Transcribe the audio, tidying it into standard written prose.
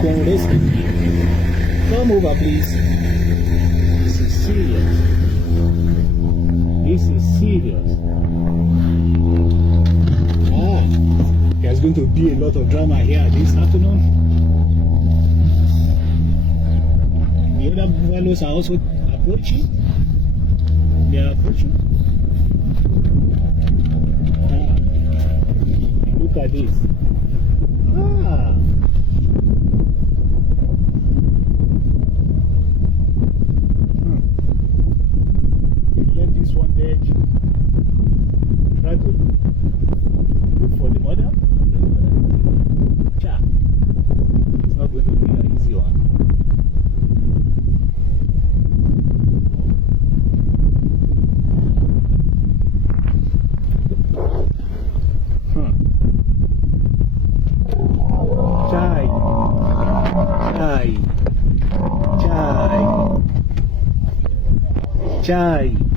Come rescue me. Come over, please. This is serious. This is serious. There's going to be a lot of drama here this afternoon. The other buffaloes are also approaching. They are approaching. Look at this. They left this one dead. Try to look for the mother. Cha. It's not going to be an easy one. Chai.